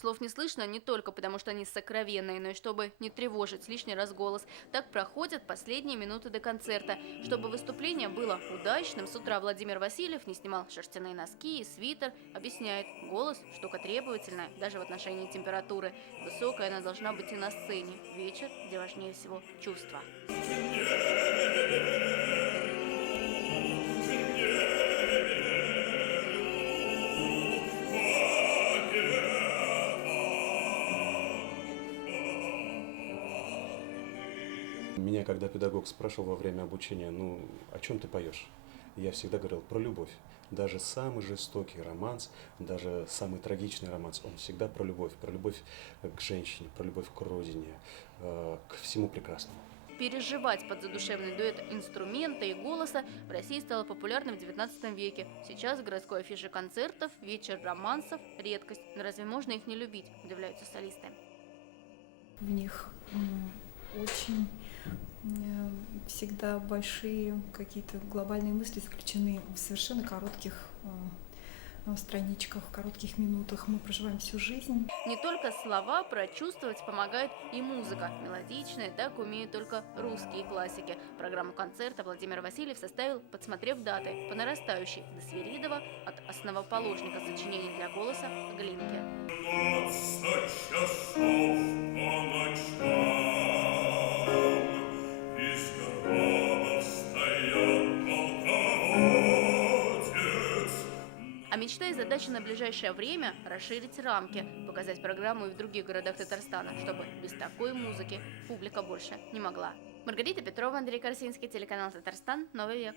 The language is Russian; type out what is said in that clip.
Слов не слышно не только потому, что они сокровенные, но и чтобы не тревожить лишний раз голос. Так проходят последние минуты до концерта. Чтобы выступление было удачным, с утра Владимир Васильев не снимал шерстяные носки и свитер. Объясняет, голос – штука требовательная, даже в отношении температуры. Высокая она должна быть и на сцене. Вечер, где важнее всего чувства. Меня, когда педагог спрашивал во время обучения, ну, о чем ты поешь? Я всегда говорил про любовь. Даже самый жестокий романс, даже самый трагичный романс, он всегда про любовь к женщине, про любовь к родине, к всему прекрасному. Переживать под задушевный дуэт инструмента и голоса в России стало популярным в XIX веке. Сейчас в городской афише концертов вечер романсов – редкость. Но разве можно их не любить, удивляются солисты. В них очень всегда большие какие-то глобальные мысли заключены в совершенно коротких страничках, в коротких минутах. Мы проживаем всю жизнь. Не только слова прочувствовать помогает и музыка. Мелодичная, так умеют только русские классики. Программу концерта Владимир Васильев составил, подсмотрев даты, по нарастающей до Свиридова, от основоположника сочинений для голоса Глинки. А мечта и задача на ближайшее время – расширить рамки, показать программу и в других городах Татарстана, чтобы без такой музыки публика больше не могла. Маргарита Петрова, Андрей Корсинский, телеканал «Татарстан», Новый век.